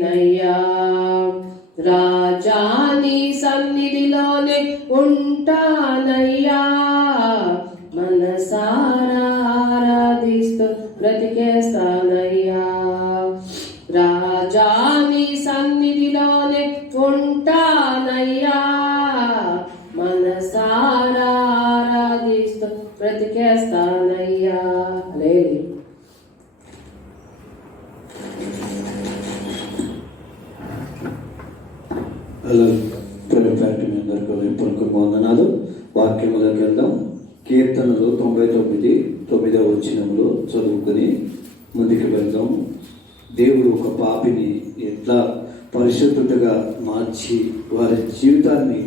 నయ్యా రాజాని సన్నిధిలోనే ఉంటానయ్యా, మనసారా ఆరాధిస్తూ బ్రతికేస్తానయ్యా. రాజాని సన్నిధిలోనే ఉంటానయ్యా, మనసారా ఆరాధిస్తూ బ్రతికేస్తానయ్యా. లేదు వందనాలు. వాక్యములకు వెళ్దాం. కీర్తనలు 99 వచనములు చదువుకొని ముందుకు వెళ్దాం. దేవుడు ఒక పాపిని ఎట్లా పరిశుద్ధుడిగా మార్చి వారి జీవితాన్ని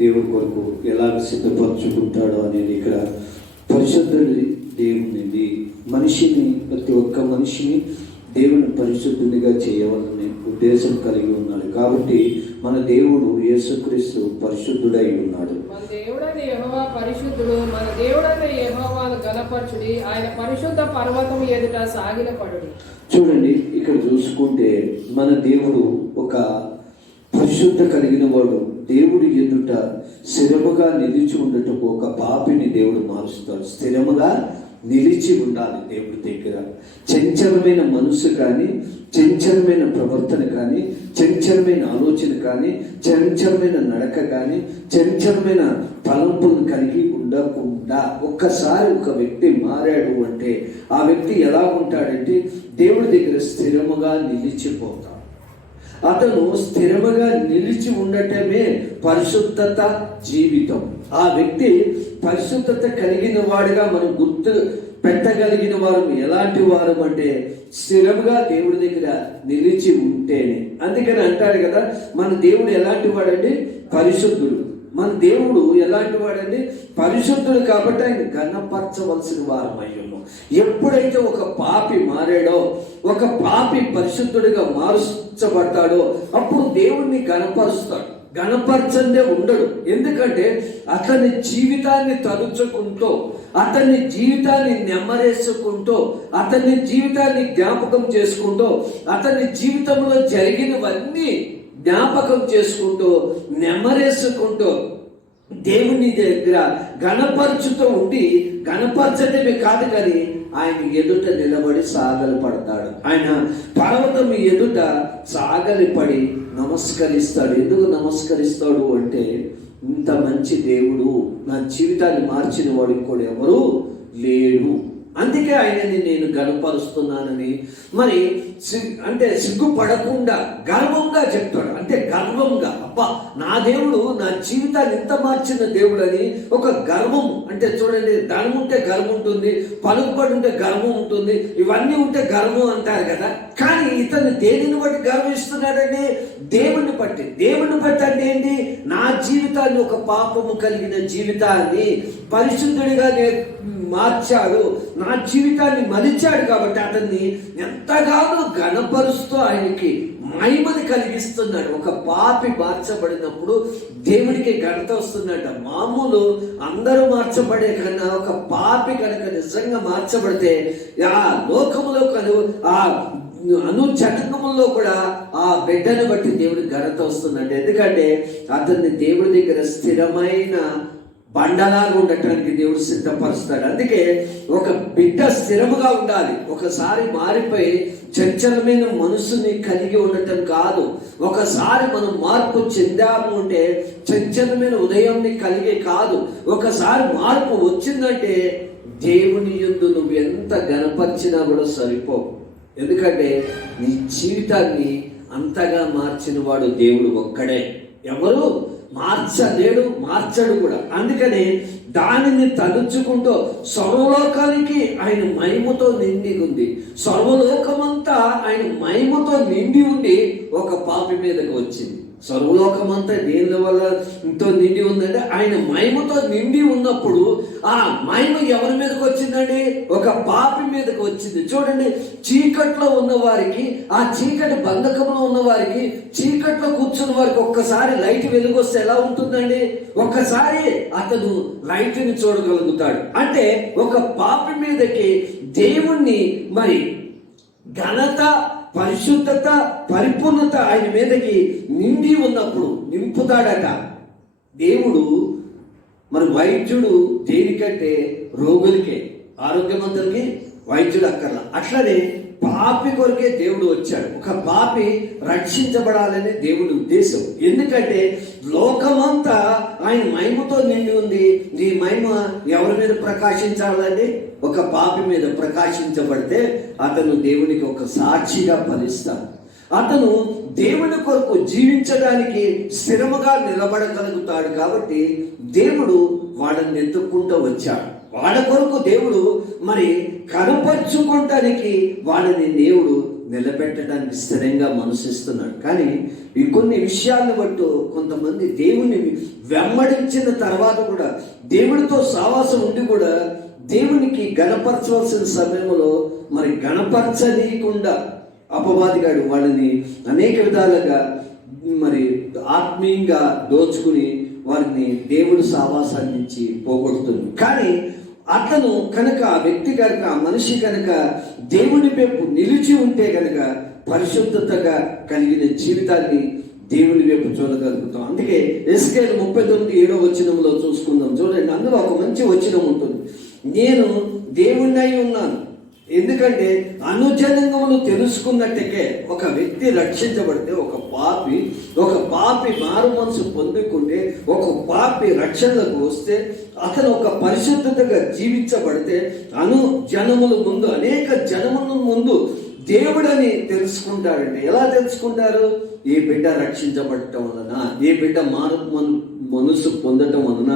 దేవుడి కొరకు ఎలాగ సిద్ధపరచుకుంటాడో అనేది ఇక్కడ పరిశుద్ధుడి దేవుని మనిషిని, ప్రతి ఒక్క మనిషిని దేవుని పరిశుద్ధునిగా చేయవాలని ఉద్దేశం కలిగి ఉన్నాడు. కాబట్టి మన దేవుడు యేసుక్రీస్తు పరిశుద్ధుడై ఉన్నాడు. మన దేవుడైన యెహోవా పరిశుద్ధుడు. మన దేవుడైన యెహోవాను గణపరచుడి, ఆయన పరిశుద్ధ పర్వతం ఎదుట సాగిలపడుడి. చూడండి, ఇక్కడ చూసుకుంటే మన దేవుడు ఒక పరిశుద్ధ కలిగిన వాడు. దేవుడు ఎదుట స్థిరముగా నిలిచి ఉండటకు ఒక పాపిని దేవుడు మారుస్తాడు. స్థిరముగా నిలిచి ఉండాలి దేవుడి దగ్గర. చంచలమైన మనసు కానీ, చంచలమైన ప్రవర్తన కానీ, చంచలమైన ఆలోచన కానీ, చంచలమైన నడక కానీ, చంచలమైన తలంపులను కలిగి ఉండకుండా ఒక్కసారి ఒక వ్యక్తి మారాడు అంటే ఆ వ్యక్తి ఎలా ఉంటాడంటే దేవుడి దగ్గర స్థిరముగా నిలిచిపోతాడు. అతను స్థిరముగా నిలిచి ఉండటమే పరిశుద్ధత జీవితం. ఆ వ్యక్తి పరిశుద్ధత కలిగిన వాడిగా మనం గుర్తు పెట్టగలిగిన వారు ఎలాంటి వారు అంటే స్థిరముగా దేవుడి దగ్గర నిలిచి ఉంటేనే. అందుకని అంటాడు కదా, మన దేవుడు ఎలాంటి వాడండి? పరిశుద్ధుడు. మన దేవుడు ఎలాంటి వాడండి? పరిశుద్ధుడు. కాబట్టి ఆయన ఘనపరచవలసిన వారమై ఉన్నాం. ఎప్పుడైతే ఒక పాపి మారాడో, ఒక పాపి పరిశుద్ధుడిగా మార్చబడతాడో అప్పుడు దేవుణ్ణి ఘనపరుస్తాడు. గణపరచందే ఉండడు. ఎందుకంటే అతని జీవితాన్ని తలుచుకుంటూ, అతని జీవితాన్ని నెమ్మరేసుకుంటూ, అతని జీవితాన్ని జ్ఞాపకం చేసుకుంటూ, అతని జీవితంలో జరిగినవన్నీ జ్ఞాపకం చేసుకుంటూ, నెమ్మరేసుకుంటూ దేవుని దగ్గర గణపరచుతూ ఉండి, గణపరచడమే కాదు కానీ ఆయన ఎదుట నిలబడి సాగలు పడతాడు. ఆయన పర్వతం ఎదుట సాగలి పడి నమస్కరిస్తాడు. ఎందుకు నమస్కరిస్తాడు అంటే, ఇంత మంచి దేవుడు, నా జీవితాన్ని మార్చిన వాడు ఇంకోడు ఎవరు లేడు, అందుకే ఆయనని నేను గర్వపరుస్తున్నానని మరి అంటే సిగ్గుపడకుండా గర్వంగా చెప్తాడు. అంటే గర్వంగా, అబ్బా నా దేవుడు నా జీవితాన్ని ఇంత మార్చిన దేవుడు అని ఒక గర్వం. అంటే చూడండి, ధనం ఉంటే గర్వం ఉంటుంది, పలుకుబడి ఉంటే గర్వం ఉంటుంది, ఇవన్నీ ఉంటే గర్వం అంటారు కదా. కానీ ఇతను దేనిని బట్టి గర్విస్తున్నాడండి? దేవుణ్ణి బట్టి. దేవుణ్ణి బట్టి అంటే ఏంటి? నా జీవితాన్ని, ఒక పాపము కలిగిన జీవితాన్ని పరిశుద్ధుడిగా మార్చాడు, నా జీవితాన్ని మలిచాడు. కాబట్టి అతన్ని ఎంతగానో గణపరుస్తూ ఆయనకి మహిమని కలిగిస్తున్నాడు. ఒక పాపి మార్చబడినప్పుడు దేవుడికి ఘనత వస్తుందట. మామూలు అందరూ మార్చబడే కన్నా ఒక పాపి కనుక నిజంగా మార్చబడితే ఆ లోకములో ఆ అనుచటంలో కూడా ఆ బిడ్డను బట్టి దేవుడికి ఘనత వస్తుందండి. ఎందుకంటే అతన్ని దేవుడి దగ్గర స్థిరమైన బండలాగా ఉండటానికి దేవుడు సిద్ధపరుస్తాడు. అందుకే ఒక బిడ్డ స్థిరముగా ఉండాలి. ఒకసారి మారిపోయి చంచలమైన మనసుని కలిగి ఉండటం కాదు. ఒకసారి మనం మార్పు చెందాము అంటే చంచలమైన ఉదయంని కలిగే కాదు. ఒకసారి మార్పు వచ్చిందంటే దేవుని యందు నువ్వు ఎంత గణపరిచినా కూడా సరిపోవు. ఎందుకంటే నీ జీవితాన్ని అంతగా మార్చిన వాడు దేవుడు ఒక్కడే. ఎవరు మార్చలేడు, మార్చడు కూడా. అందుకని దానిని తలుచుకుంటూ సర్వలోకానికి ఆయన మహిమతో నిండి ఉంది. సర్వలోకమంతా ఆయన మహిమతో నిండి ఉండి ఒక పాపి మీదకి వచ్చింది. సర్వలోకమంతా దేని వల్లతో నిండి ఉందంటే ఆయన మహిమతో నిండి ఉన్నప్పుడు ఆ మహిమ ఎవరి మీదకి వచ్చిందండి? ఒక పాపి మీదకి వచ్చింది. చూడండి, చీకట్లో ఉన్న వారికి, ఆ చీకటి బంధకంలో ఉన్న వారికి, చీకట్లో కూర్చున్న వారికి ఒక్కసారి లైట్ వెలుగొస్తే ఎలా ఉంటుందండి? ఒక్కసారి అతను లైట్ని చూడగలుగుతాడు. అంటే ఒక పాపి మీదకి దేవుణ్ణి మరి ఘనత పరిశుద్ధత, పరిపూర్ణత ఆయన మీదకి నిండి ఉన్నప్పుడు నింపుతాడట దేవుడు. మరి వైద్యుడు దేనికంటే రోగులకే, ఆరోగ్యవంతులకి వైద్యుడు అక్కర్లా. అట్లనే పాపి కొరకే దేవుడు వచ్చాడు. ఒక పాపి రక్షించబడాలని దేవుడి ఉద్దేశం. ఎందుకంటే లోకమంతా ఆయన మహిమతో నిండి ఉంది. ఈ మహిమ ఎవరి మీద ప్రకాశించాలండి? ఒక పాపి మీద ప్రకాశించబడితే అతను దేవునికి ఒక సాక్షిగా ఫలిస్తాడు. అతను దేవుని కొరకు జీవించడానికి స్థిరముగా నిలబడగలుగుతాడు. కాబట్టి దేవుడు వాడిని ఎత్తుక్కుంటూ వచ్చాడు. వాళ్ళ కొరకు దేవుడు మరి కనపరుచుకోవటానికి వాళ్ళని దేవుడు నిలబెట్టడానికి స్థిరంగా మనసిస్తున్నాడు. కానీ ఈ కొన్ని విషయాలను బట్టి కొంతమంది దేవుని వెంబడించిన తర్వాత కూడా, దేవుడితో సావాసం ఉండి కూడా దేవునికి గణపరచవలసిన సమయంలో మరి గణపరచనీయకుండా అపవాదిగాడు వాళ్ళని అనేక విధాలుగా మరి ఆత్మీయంగా దోచుకుని వారిని దేవుడి సావాసాన్ని నుంచి పోగొడుతుంది. కానీ అతను కనుక, ఆ వ్యక్తి కనుక, ఆ మనిషి కనుక దేవుని వైపు నిలిచి ఉంటే కనుక పరిశుద్ధతగా కలిగిన జీవితాన్ని దేవుని వైపు చూడగలుగుతాం. అందుకే ఎస్కేల్ 39:7 చూసుకుందాం. చూడండి, అందులో ఒక మంచి వచనం ఉంటుంది. నేను దేవుణ్ణి ఉన్నాను. ఎందుకంటే అనుజనంగమును తెలుసుకున్నట్టుకే ఒక వ్యక్తి రక్షించబడితే, ఒక పాపి మారు మనసు పొందుకుంటే, ఒక పాపి రక్షణలకు వస్తే, అతను ఒక పరిశుద్ధతగా జీవించబడితే జనముల ముందు, అనేక జనముల ముందు దేవుడని తెలుసుకుంటాడండి. ఎలా తెలుసుకుంటారు? ఏ బిడ్డ రక్షించబడటం వలన, ఏ బిడ్డ మనసు పొందటం వలన,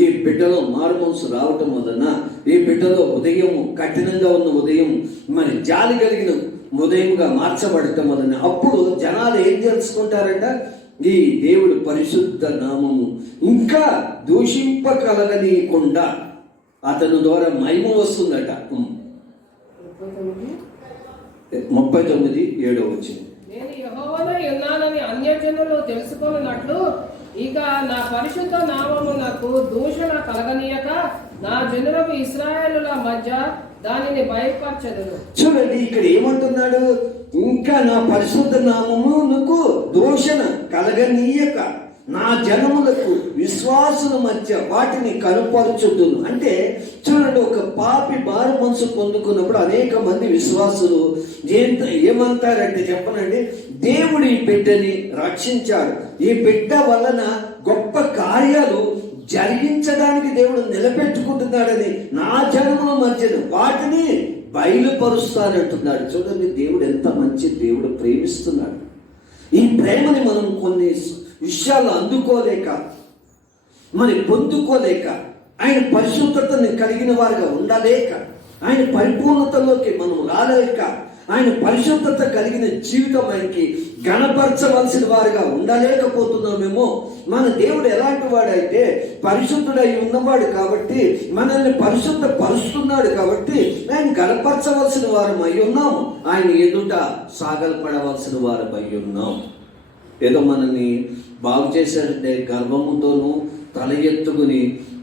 ఈ బిడ్డలో మారు మనసు రావటం వలన, ఈ బిడ్డలో ఉదయం కఠినంగా ఉన్న ఉదయం మరి జాలి కలిగిన ఉదయంగా మార్చబడటం వలన అప్పుడు జనాలు ఏం తెలుసుకుంటారంట? ఈ దేవుడు పరిశుద్ధ నామము ఇంకా దూషింపకలగనీయకుండా అతని ద్వారా మహిమ వస్తుందట. 39:7 నేను యెహోవానై ఉన్నానని అన్యజనులు తెలుసుకొనున్నట్లు ఇక నా పరిశుద్ధ నామమునకు దూషణ కలగనీయక నా జనులకు ఇశ్రాయేలుల మధ్య దానిని బయలుపరచెదను. చూడండి, ఇక్కడ ఏమంటున్నాడు? ఇంకా నా పరిశుద్ధ నామమునకు దూషణ కలగనీయక నా జనములకు విశ్వాసుల మధ్య వాటిని కనుపరచుదును. అంటే చూడండి, ఒక పాపి మారు మనసు పొందుకున్నప్పుడు అనేక మంది విశ్వాసులు ఏమంటారంటే చెప్పనండి, దేవుడు ఈ బిడ్డని రక్షించాడు, ఈ బిడ్డ వలన గొప్ప కార్యాలు జరిగించడానికి దేవుడు నిలబెట్టుకుంటున్నాడని నా జనముల మధ్యన వాటిని బయలుపరుస్తానంటున్నాడు. చూడండి, దేవుడు ఎంత మంచి దేవుడు, ప్రేమిస్తున్నాడు. ఈ ప్రేమని మనం కొన్ని విషయాలు అందుకోలేక, మరి పొందుకోలేక, ఆయన పరిశుద్ధతని కలిగిన వారిగా ఉండలేక, ఆయన పరిపూర్ణతలోకి మనం రాలేక, ఆయన పరిశుద్ధత కలిగిన జీవితం ఆయనకి గణపరచవలసిన వారిగా ఉండలేకపోతున్నామేమో. మన దేవుడు ఎలాంటి వాడైతే పరిశుద్ధుడై ఉన్నవాడు కాబట్టి, మనల్ని పరిశుద్ధ పరుస్తున్నాడు కాబట్టి ఆయన గణపరచవలసిన వారమై ఉన్నాము, ఆయన ఎదుట సాగలపడవలసిన వారమై ఉన్నాం. ఏదో మనల్ని బాగు చేశాడంటే గర్వముతోనూ తల ఎత్తుకుని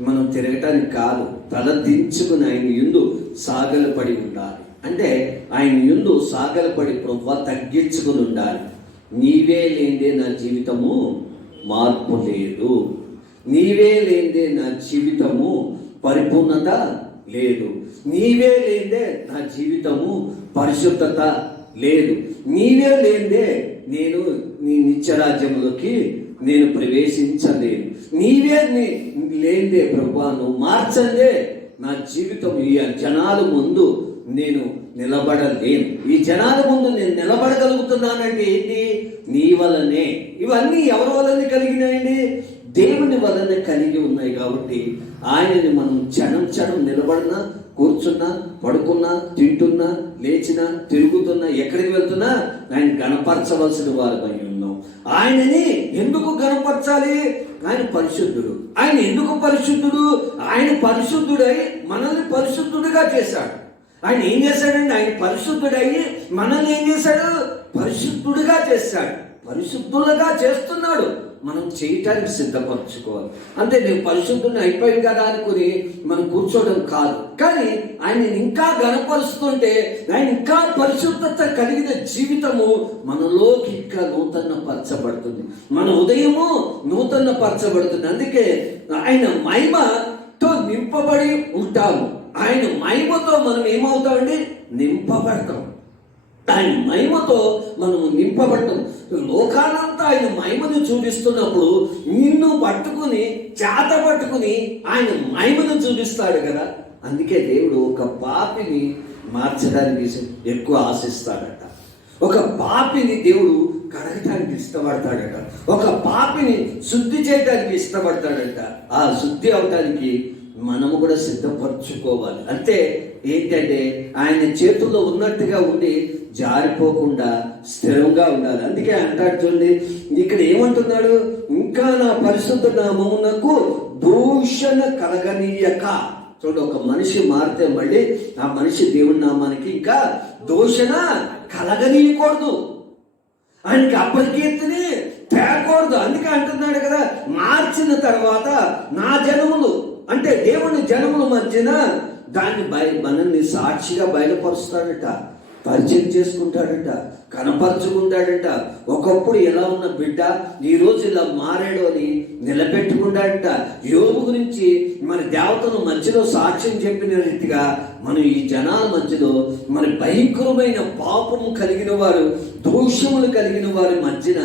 మనం తిరగటానికి కాదు, తల దించుకుని ఆయన యందు సాగలపడి ఉండాలి. అంటే ఆయన యందు సాగలపడి ప్రభువా తగ్గించుకుని ఉండాలి. నీవే లేనిదే నా జీవితము మార్పు లేదు, నీవే లేనిదే నా జీవితము పరిపూర్ణత లేదు, నీవే లేనిదే నా జీవితము పరిశుద్ధత లేదు, నీవే లేనిదే నేను నీ నిత్యరాజ్యంలోకి నేను ప్రవేశించలేను, నీవే లేనిదే ప్రభువా నువ్వు మార్చందే నా జీవితం ఈ జనాల ముందు నేను నిలబడలేను. ఈ జనాల ముందు నేను నిలబడగలుగుతున్నానంటే ఏంటి? నీ వలనే. ఇవన్నీ ఎవరి వలన కలిగినాయండి? దేవుని వలన కలిగి ఉన్నాయి. కాబట్టి ఆయనని మనం క్షణం నిలబడినా, కూర్చున్నా, పడుకున్నా, తింటున్నా, లేచినా, తిరుగుతున్నా, ఎక్కడికి వెళ్తున్నా ఆయన గణపరచవలసిన వారమై ఉన్నాం. ఆయనని ఎందుకు గణపరచాలి? ఆయన పరిశుద్ధుడు. ఆయన ఎందుకు పరిశుద్ధుడు? ఆయన పరిశుద్ధుడై మనల్ని పరిశుద్ధుడిగా చేశాడు. ఆయన ఏం చేశాడండి? ఆయన పరిశుద్ధుడై మనల్ని ఏం చేశాడు? పరిశుద్ధుడిగా చేశాడు, పరిశుద్ధులుగా చేస్తున్నాడు. మనం చేయటానికి సిద్ధపరచుకోవాలి. అంతే, నేను పరిశుద్ధుని అయిపోయింది కదా అనుకుని మనం కూర్చోవడం కాదు. కానీ ఆయన ఇంకా గణపరుస్తుంటే ఆయన ఇంకా పరిశుద్ధత కలిగిన జీవితము మనలోకి ఇంకా నూతన పరచబడుతుంది, మన ఉదయము నూతన పరచబడుతుంది. అందుకే ఆయన మహిమతో నింపబడి ఉంటాము. ఆయన మహిమతో మనం ఏమవుతామండి? నింపబడతాం. ఆయన మహిమతో మనము నింపబడతాం. లోకానంతా ఆయన మహిమను చూపిస్తున్నప్పుడు నిన్ను పట్టుకుని చేత పట్టుకుని ఆయన మహిమను చూపిస్తాడు కదా. అందుకే దేవుడు ఒక పాపిని మార్చడానికి ఎక్కువ ఆశిస్తాడట. ఒక పాపిని దేవుడు కడగటానికి ఇష్టపడతాడట. ఒక పాపిని శుద్ధి చేయడానికి ఇష్టపడతాడట. ఆ శుద్ధి అవటానికి మనము కూడా సిద్ధపరచుకోవాలి. అంటే ఏంటంటే ఆయన చేతుల్లో ఉన్నట్టుగా ఉండి జారిపోకుండా స్థిరంగా ఉండాలి. అందుకే అంటాడు చూడండి, ఇక్కడ ఏమంటున్నాడు? ఇంకా నా పరిశుద్ధ నామమునకు దూషణ కలగనీయక. చూడండి, ఒక మనిషి మారితే మళ్ళీ ఆ మనిషి దేవుని నామానికి ఇంకా దూషణ కలగనీయకూడదు, ఆయనకి అపకీర్తిని తేకూడదు. అందుకే అంటున్నాడు కదా, మార్చిన తర్వాత నా జనములు అంటే దేవుని జనముల మధ్యన దాన్ని మనల్ని సాక్షిగా బయలుపరుస్తాడట, పరిచయం చేసుకుంటాడట, కనపరుచుకుంటాడట. ఒకప్పుడు ఎలా ఉన్న బిడ్డ ఈ రోజు ఇలా మారాడు అని నిలబెట్టుకుంటాడట. యోబు గురించి మన దేవతను మధ్యలో సాక్ష్యం చెప్పిన రీతిగా మనం ఈ జనాల మధ్యలో మన భయంకరమైన పాపము కలిగిన వారు, దోషములు కలిగిన వారి మధ్యన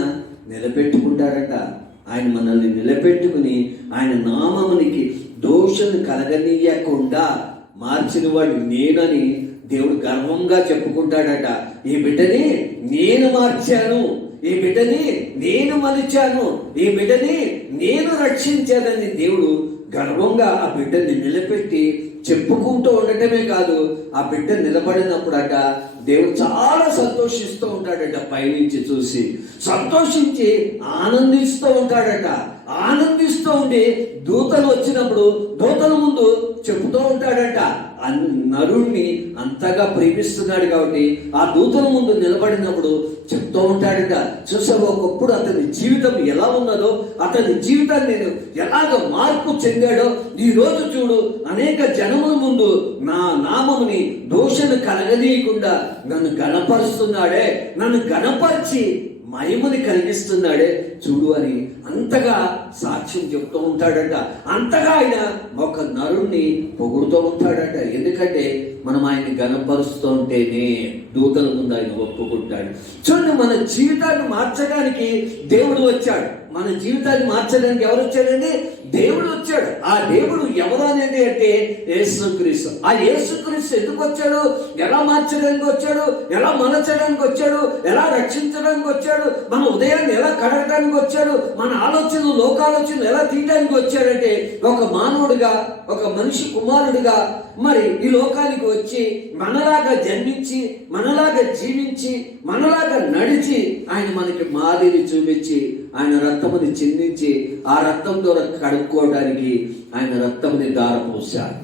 నిలబెట్టుకుంటాడట. ఆయన మనల్ని నిలబెట్టుకుని ఆయన నామమునికి దోషను కలగనీయకుండా మార్చిన వాడు నేనని దేవుడు గర్వంగా చెప్పుకుంటాడట. ఈ బిడ్డని నేను మార్చాను, ఈ బిడ్డని నేను మలిచాను, ఈ బిడ్డని నేను రక్షించానని దేవుడు గర్వంగా ఆ బిడ్డని నిలబెట్టి చెప్పుకుంటూ ఉండటమే కాదు, ఆ బిడ్డ నిలబడినప్పుడట దేవుడు చాలా సంతోషిస్తూ ఉంటాడట. పైనుంచి చూసి సంతోషించి ఆనందిస్తూ ఉంటాడట. ఆనందిస్తూ ఉండి దూతలు వచ్చినప్పుడు దూతల ముందు చెబుతూ ఉంటాడట. నరుణ్ణి అంతగా ప్రేమిస్తున్నాడు కాబట్టి ఆ దూతల ముందు నిలబడినప్పుడు చెప్తూ ఉంటాడట. చూసావు, ఒకప్పుడు అతని జీవితం ఎలా ఉన్నదో, అతని జీవితాన్ని నేను ఎలాగ మార్పు చెందాడో ఈ రోజు చూడు, అనేక జనముల ముందు నా నామముని దోషణ కలగనీయకుండా నన్ను గణపరుస్తున్నాడే, నన్ను గణపరిచి మహిమని కలిగిస్తున్నాడే చూడు అని అంతగా సాక్ష్యం చెప్తూ ఉంటాడట. అంతగా ఆయన ఒక నరుణ్ణి పొగుడుతూ ఉంటాడట. ఎందుకంటే మనం ఆయన గణపరుస్తూ ఉంటేనే దూతల ముందు ఆయన ఒప్పుకుంటాడు. చూడండి, మన జీవితాన్ని మార్చడానికి దేవుడు వచ్చాడు. మన జీవితాన్ని మార్చడానికి ఎవరు వచ్చాడండి? దేవుడు వచ్చాడు. ఆ దేవుడు ఎవరు అనేది అంటే యేసుక్రీస్తు. ఆ యేసుక్రీస్తు ఎందుకు వచ్చాడు? ఎలా మార్చడానికి వచ్చాడు? ఎలా మలచడానికి వచ్చాడు? ఎలా రక్షించడానికి వచ్చాడు? మన ఉదయాన్ని ఎలా కడగడానికి వచ్చాడు? మన ఆలోచనలు, లోకాలోచనలు ఎలా తీయడానికి వచ్చాడంటే ఒక మానవుడిగా, ఒక మనిషి కుమారుడిగా మరి ఈ లోకానికి వచ్చి మనలాగా జన్మించి, మనలాగా జీవించి, మనలాగా నడిచి ఆయన మనకి మాదిరి చూపించి ఆయన రక్తముని చిందించి ఆ రక్తం ద్వారా కడుక్కోవడానికి ఆయన రక్తముని దారపోశాడు.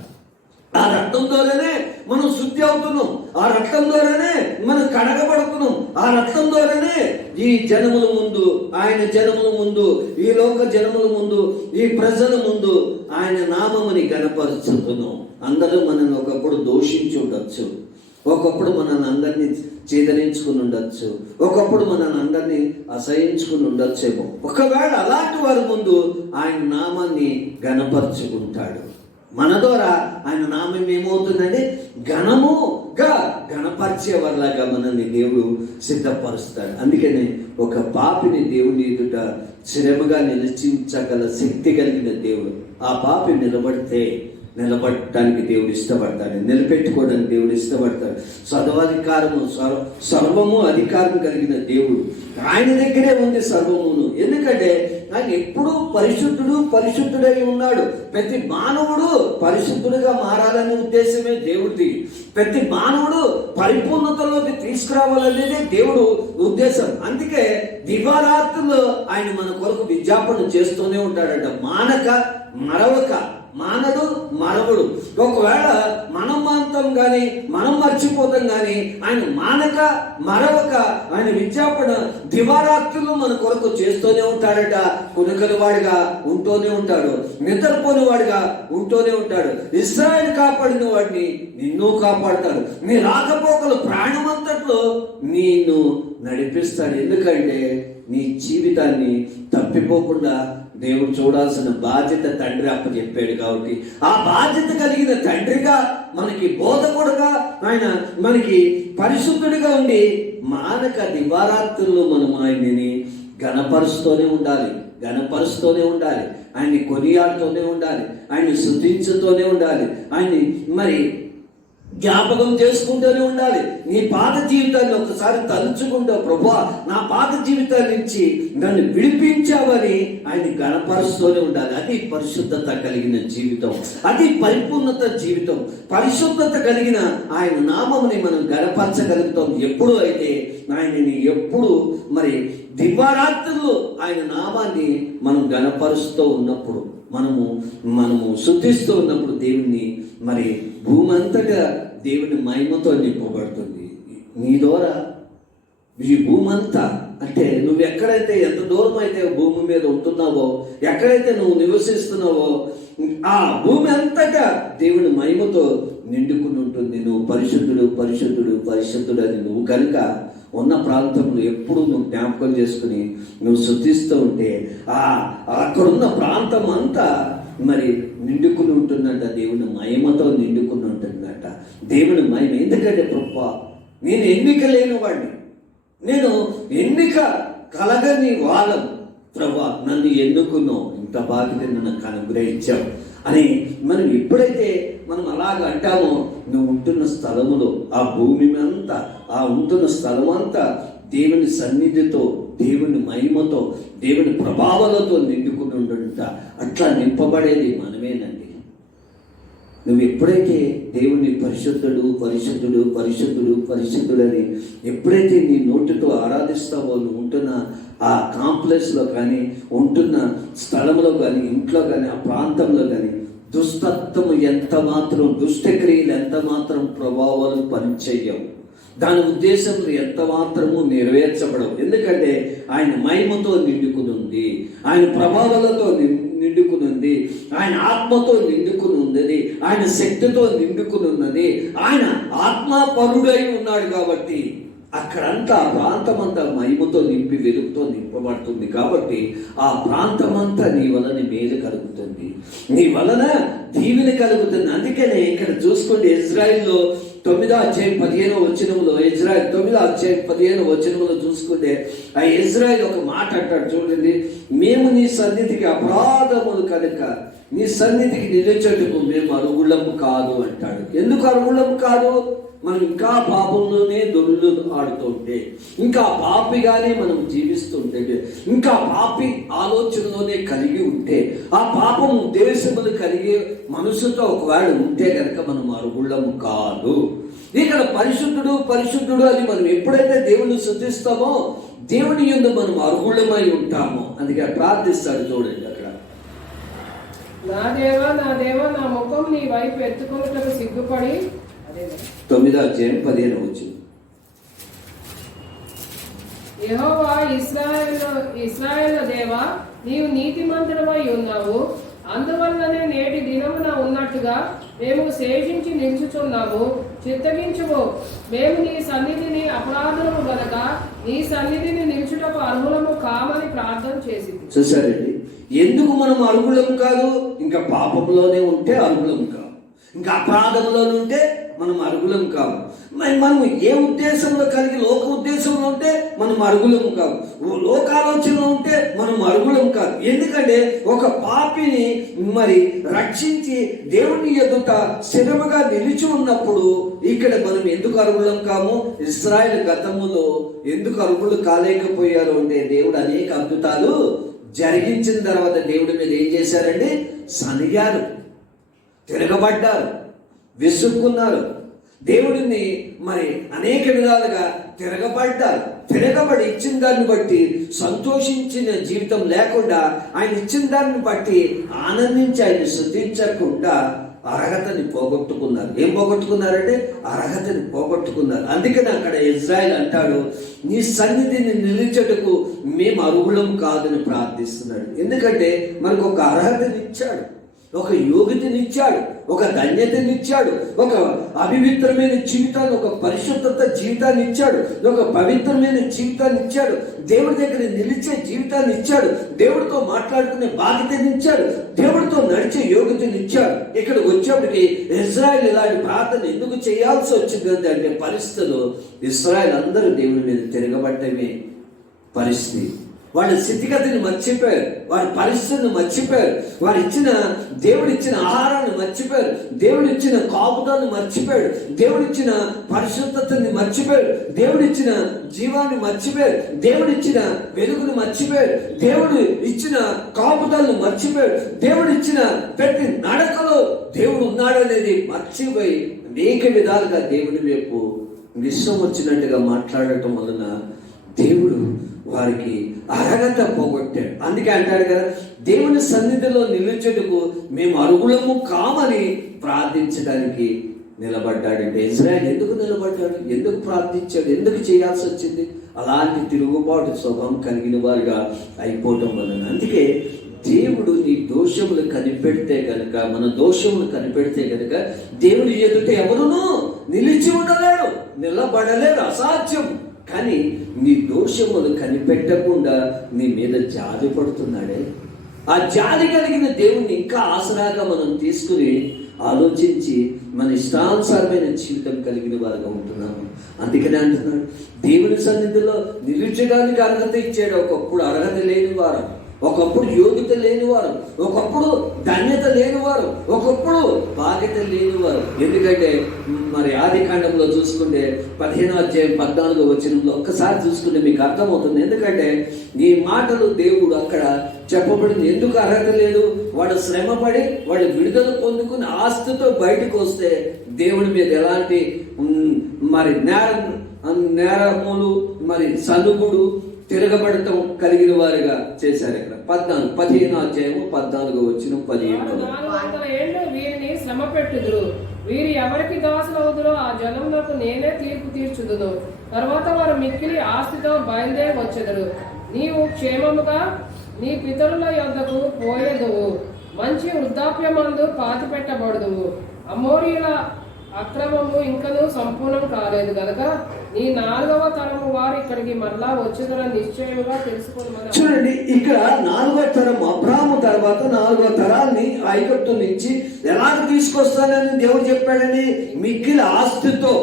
ఆ రక్తం ద్వారానే మనం శుద్ధి అవుతున్నాం. ఆ రక్తం ద్వారానే మనం కడగబడుతున్నాం. ఆ రక్తం ద్వారానే ఈ జనముల ముందు, ఆయన జనముల ముందు, ఈ లోక జనముల ముందు, ఈ ప్రజల ముందు ఆయన నామముని గణపరుచుతున్నాం. అందరూ మనల్ని ఒకప్పుడు దోషించి ఉండొచ్చు, ఒకప్పుడు మనల్ని అందరినీ చేదరించుకుని ఉండొచ్చు, ఒకప్పుడు మనల్ని అందరినీ అసహించుకుని ఉండొచ్చేమో. ఒకవేళ అలాంటి వారి ముందు ఆయన నామాన్ని గణపరుచుకుంటాడు. మన ద్వారా ఆయన నామం ఏమవుతుందంటే ఘనముగా గణపరిచేవారిలాగా మనల్ని దేవుడు సిద్ధపరుస్తాడు. అందుకనే ఒక పాపిని దేవుని ఎదుట స్థిరముగా నిలిచించగల శక్తి కలిగిన దేవుడు. ఆ పాపి నిలబడటానికి దేవుడు ఇష్టపడతాడు, నిలబెట్టుకోవడానికి దేవుడు ఇష్టపడతాడు. సర్వాధికారము, సర్వము అధికారం కలిగిన దేవుడు. ఆయన దగ్గరే ఉంది సర్వమును. ఎందుకంటే ఆయన ఎప్పుడూ పరిశుద్ధుడై ఉన్నాడు. ప్రతి మానవుడు పరిశుద్ధుడిగా మారాలనే ఉద్దేశమే దేవుడిది. ప్రతి మానవుడు పరిపూర్ణతలోకి తీసుకురావాలనేదే దేవుడు ఉద్దేశం. అందుకే దివారాత్రుల్లో ఆయన మన కొరకు విజ్ఞాపన చేస్తూనే ఉంటాడట. మానక మరవక మానడు, మరవడు. ఒకవేళ మనం మాంతం కానీ మనం మర్చిపోతాం కానీ ఆయన మానక మరవక ఆయన విజ్ఞాపన దివారాత్రులు మన కొరకు చేస్తూనే ఉంటాడట. కొనుకని వాడిగా ఉంటూనే ఉంటాడు, నిద్రపోని వాడిగా ఉంటూనే ఉంటాడు. ఇశ్రాయేలు కాపాడిన వాడిని నిన్ను కాపాడుతాడు. నీ రాకపోకలు ప్రాణమంతట్లో నిన్ను నడిపిస్తాడు. ఎందుకంటే నీ జీవితాన్ని తప్పిపోకుండా దేవుడు చూడాల్సిన బాధ్యత తండ్రి అప్పచెప్పాడు. కాబట్టి ఆ బాధ్యత కలిగిన తండ్రిగా, మనకి బోధకుడుగా, ఆయన మనకి పరిశుద్ధుడిగా ఉండి మానక దివారాత్రులు మనం ఆయనని గణపరుస్తూనే ఉండాలి, గణపరుస్తూనే ఉండాలి, ఆయన్ని కొనియాడుతూనే ఉండాలి, ఆయన్ని స్తుతించుతూనే ఉండాలి, ఆయన్ని మరి జ్ఞాపకం చేసుకుంటూనే ఉండాలి. నీ పాత జీవితాన్ని ఒకసారి తలుచుకుంటావు, ప్రభువా నా పాత జీవితాన్ని నుంచి నన్ను విడిపించావని ఆయన గణపరుస్తూనే ఉండాలి. అది పరిశుద్ధత కలిగిన జీవితం, అది పరిపూర్ణత జీవితం. పరిశుద్ధత కలిగిన ఆయన నామముని మనం గణపరచగలుగుతాం ఎప్పుడు అయితే ఆయనని ఎప్పుడు మరి దివారాత్రులు ఆయన నామాన్ని మనం గణపరుస్తూ ఉన్నప్పుడు, మనము శుద్ధిస్తూ ఉన్నప్పుడు దేవుణ్ణి మరి భూమి అంతటా దేవుని మహిమతో నింపబడుతుంది. నీ ద్వారా ఈ భూమి అంతా, అంటే నువ్వు ఎక్కడైతే ఎంత దూరం అయితే భూమి మీద ఉంటున్నావో, ఎక్కడైతే నువ్వు నివసిస్తున్నావో ఆ భూమి అంతటా దేవుని మహిమతో నిండుకుని ఉంటుంది. నువ్వు పరిశుద్ధుడు పరిశుద్ధుడు పరిశుద్ధుడు అని నువ్వు కనుక ఉన్న ప్రాంతంలో ఎప్పుడు నువ్వు జ్ఞాపకం చేసుకుని నువ్వు శుద్ధిస్తూ ఉంటే అక్కడున్న ప్రాంతం అంతా మరి నిండుకుని ఉంటుందంట. దేవుని మహిమతో నిండుకుని ఉంటుందంట. దేవుని మహిమ. ఎందుకంటే ప్రభువా నేను ఎన్నిక లేని వాడిని, నేను ఎన్నిక కలగని వాళ్ళం, ప్రభువా నన్ను ఎన్నుకున్నావు, ఇంత బాధ్యత నాకు అనుగ్రహించావు అని మనం ఎప్పుడైతే మనం అలాగ అంటామో, నువ్వు ఉంటున్న స్థలములో ఆ భూమి అంతా, ఆ ఉంటున్న స్థలం అంతా దేవుని సన్నిధితో, దేవుని మహిమతో, దేవుని ప్రభావాలతో నిండుకుని ఉండుట. అట్లా నింపబడేది మనమేనండి. నువ్వు ఎప్పుడైతే దేవుని పరిశుద్ధుడు పరిశుద్ధుడు పరిశుద్ధుడు పరిశుద్ధుడని ఎప్పుడైతే నీ నోటితో ఆరాధిస్తావో, నువ్వు ఉంటున్న ఆ కాంప్లెక్స్లో కానీ, ఉంటున్న స్థలంలో కానీ, ఇంట్లో కానీ, ఆ ప్రాంతంలో కానీ దుష్టత్వము ఎంత మాత్రం, దుష్టక్రియలు ఎంత మాత్రం ప్రభావాలు పనిచేయవు, దాని ఉద్దేశంలో ఎంత మాత్రము నెరవేర్చబడవు. ఎందుకంటే ఆయన మహిమతో నిండుకుని ఉంది, ఆయన ప్రభావాలతో నిండుకుని ఉంది, ఆయన ఆత్మతో నిండుకుని ఉన్నది, ఆయన శక్తితో నిండుకుని ఉన్నది, ఆయన ఆత్మపరుడై ఉన్నాడు. కాబట్టి అక్కడంతా ప్రాంతమంతా మహిమతో నింపి వెలుగుతో నింపబడుతుంది. కాబట్టి ఆ ప్రాంతమంతా నీ వలన మేలు కలుగుతుంది, నీ వలన దీవెన కలుగుతుంది. అందుకనే ఇక్కడ చూసుకోండి, ఇజ్రాయిల్లో 9వ అధ్యాయం 15వ వచనంలో, ఇజ్రాయిల్ 9వ అధ్యాయం 15వ వచనంలో చూసుకుంటే ఆ ఇజ్రాయిల్ ఒక మాట అంటాడు చూడండి, మేము నీ సన్నిధికి అపరాధములు కనుక నీ సన్నిధికి నిలిచేందుకు మేము అర్హులము కాదు అంటాడు. ఎందుకు అర్హులము కాదు? మనం ఇంకా పాపంలోనే దొర్లు ఆడుతుంటే, ఇంకా పాపిగానే మనం జీవిస్తుంటే, ఇంకా పాపి ఆలోచనలోనే కలిగి ఉంటే, ఆ పాపం ఉద్దేశములు కలిగి మనసుతో ఒకవేళ ఉంటే కనుక మనం అర్హులము కాదు. ఇక్కడ పరిశుద్ధుడు పరిశుద్ధుడు అని మనం ఎప్పుడైతే దేవుని శుద్ధిస్తామో దేవుని యందు మనం అర్హులమై ఉంటామో. అందుకే ప్రార్థిస్తాడు చూడండి అక్కడ, నా దేవా నా దేవా నా ముఖం నీ వైపు ఎత్తుకొనుటకు సిగ్గుపడి. 9వ అధ్యాయం 15వ వచనం, యెహోవా ఇశ్రాయేలు దేవా నీవు నీతిమంతుడవై ఉన్నావు, అందువల్లనే నేటి దినమున ఉన్నట్టుగా మేము శేషించి నిలుచుచున్నాము. చిత్తగించుము, మేము నీ సన్నిధిని అపరాధము గనక నీ సన్నిధిని నిలుచుటకు అర్హులము కామని ప్రార్థన చేసింది. చూసారండి, ఎందుకు మనం అర్హులం కాదు? ఇంకా పాపంలోనే ఉంటే అర్హులం కాదు, ఇంకా అపరాధంలోనే ఉంటే మనం అర్హులం కాదు. మనం ఏ ఉద్దేశంలో కలిగి, లోక ఉద్దేశంలో ఉంటే మనం అర్హులం కాదు, లోకాలోచనలో ఉంటే మనం అర్హులం కాదు. ఎందుకంటే ఒక పాపిని మరి రక్షించి దేవుని ఎదుట స్థిరముగా నిలిచి ఉన్నప్పుడు ఇక్కడ మనం ఎందుకు అర్హులం కాము? ఇశ్రాయేలు గతములో ఎందుకు అర్హులు కాలేకపోయారు అంటే, దేవుడు అనేక అద్భుతాలు జరిగించిన తర్వాత దేవుడి మీద ఏం చేశారండి? సనిగారు, తిరగబడ్డారు, విసుక్కున్నారు, దేవుడిని మరి అనేక విధాలుగా తిరగబడ్డారు. తిరగబడి ఇచ్చిన దాన్ని బట్టి సంతోషించిన జీవితం లేకుండా, ఆయన ఇచ్చిన దాన్ని బట్టి ఆనందించి ఆయన శుద్ధించకుండా అర్హతని పోగొట్టుకున్నారు. ఏం పోగొట్టుకున్నారంటే అర్హతని పోగొట్టుకున్నారు. అందుకని అక్కడ ఇజ్రాయెల్ అంటాడు, నీ సన్నిధిని నిలిచెటకు మేము అర్హులం కాదని ప్రార్థిస్తున్నాడు. ఎందుకంటే మనకు ఒక అర్హతనిచ్చాడు, ఒక యోగ్యతనిచ్చాడు, ఒక ధన్యతనిచ్చాడు, ఒక అపవిత్రమైన జీవితాన్ని, ఒక పరిశుద్ధత జీవితాన్ని ఇచ్చాడు, ఒక పవిత్రమైన జీవితాన్ని ఇచ్చాడు, దేవుడి దగ్గర నిలిచే జీవితాన్ని ఇచ్చాడు, దేవుడితో మాట్లాడుకునే బాధ్యతనిచ్చాడు, దేవుడితో నడిచే యోగ్యతనిచ్చాడు. ఇక్కడ వచ్చేప్పటికి ఇజ్రాయెల్ ఇలాంటి ప్రార్థన ఎందుకు చేయాల్సి వచ్చింది అంటే పరిస్థితులు ఇజ్రాయెల్ అందరూ దేవుడి మీద తిరగబడ్డమే పరిస్థితి. వాళ్ళ స్థితిగతిని మర్చిపోయారు, వారి పరిస్థితిని మర్చిపోయారు, వారు ఇచ్చిన దేవుడిచ్చిన ఆహారాన్ని మర్చిపోయారు, దేవుడిచ్చిన కాపుదాన్ని మర్చిపోయాడు, దేవుడిచ్చిన పరిశుద్ధతని మర్చిపోయారు, దేవుడిచ్చిన జీవాన్ని మర్చిపోయారు, దేవుడిచ్చిన వెలుగును మర్చిపోయారు, దేవుడు ఇచ్చిన కాపుదాలను మర్చిపోయారు, దేవుడిచ్చిన ప్రతి నడకలో దేవుడు ఉన్నాడనేది మర్చిపోయి అనేక విధాలుగా దేవుడి వైపు ఇష్టం వచ్చినట్టుగా మాట్లాడటం వలన దేవుడు వారికి అర్హత పోగొట్టాడు. అందుకే అంటాడు కదా, దేవుని సన్నిధిలో నిలిచేందుకు మేము అర్హులము కామని ప్రార్థించడానికి నిలబడ్డాడంటే ఇజ్రాయెల్ ఎందుకు నిలబడ్డాడు, ఎందుకు ప్రార్థించాడు, ఎందుకు చేయాల్సి వచ్చింది? అలాంటి తిరుగుబాటు స్వభావం కలిగిన వారుగా అయిపోవటం వలన. అందుకే దేవుడు నీ దోషములు కనిపెడితే కనుక, మన దోషములు కనిపెడితే కనుక దేవుడు ఎదుట ఎవరునూ నిలిచి ఉండలేడు, నిలబడలేడు, అసాధ్యం. కానీ నీ దోషములు కనిపెట్టకుండా నీ మీద జాలి పడుతున్నాడే, ఆ జాలి కలిగిన దేవుణ్ణి ఇంకా ఆసరాగా మనం తీసుకుని ఆలోచించి మన ఇష్టానుసారమైన జీవితం కలిగిన వారుగా ఉంటున్నాము. అందుకనే అంటున్నాడు, దేవుని సన్నిధిలో నిలిచడానికి అర్హత ఇచ్చాడు. ఒకప్పుడు అర్హత లేని వారు, ఒకప్పుడు యోగ్యత లేనివారు, ఒకప్పుడు ధన్యత లేనివారు, ఒకప్పుడు బాధ్యత లేనివారు. ఎందుకంటే మరి ఆది కాండంలో చూసుకుంటే 15వ అధ్యాయం 14వ వచనంలో ఒక్కసారి చూసుకుంటే మీకు అర్థమవుతుంది. ఎందుకంటే ఈ మాటలు దేవుడు అక్కడ చెప్పబడింది. ఎందుకు అర్హత లేదు? వాడు శ్రమపడి వాడు విడుదల పొందుకుని ఆస్తితో బయటకు వస్తే దేవుడి మీద ఎలాంటి మరి నేరములు మరి సనుగుడు తిరగబడటం కలిగిన వారిగా చేశారు. ఇక్కడ 15వ అధ్యాయము 14వ వచనం 15. 400 ఏళ్ళు వీరిని శ్రమ పెట్టుదురు, వీరు ఎవరికి దాసులవుదురో ఆ జనములకు నేనే తీర్పు తీర్చుదును. తర్వాత వారు మిక్కిలి ఆస్తితో బయలుదేరి వచ్చెదరు. నీవు క్షేమముగా నీ పితరుల యొద్దకు పోయేదువు, మంచి వృద్ధాప్యమందు పాతి పెట్టబడుదువు. అమోరీయుల అక్రమము ఇంకనూ సంపూర్ణం కాలేదు కనుక నీ 4వ తరము వారు ఇక్కడికి మరలా వచ్చేదని నిశ్చయముగా తెలుసుకోవాలి. చూడండి, ఇక్కడ 4వ తరం అబ్రాహాము తర్వాత 4వ తరాన్ని ఐగుప్తు నుంచి ఎలా తీసుకొస్తానని దేవుడు చెప్పాడని, మిక్కిలి ఆస్తితో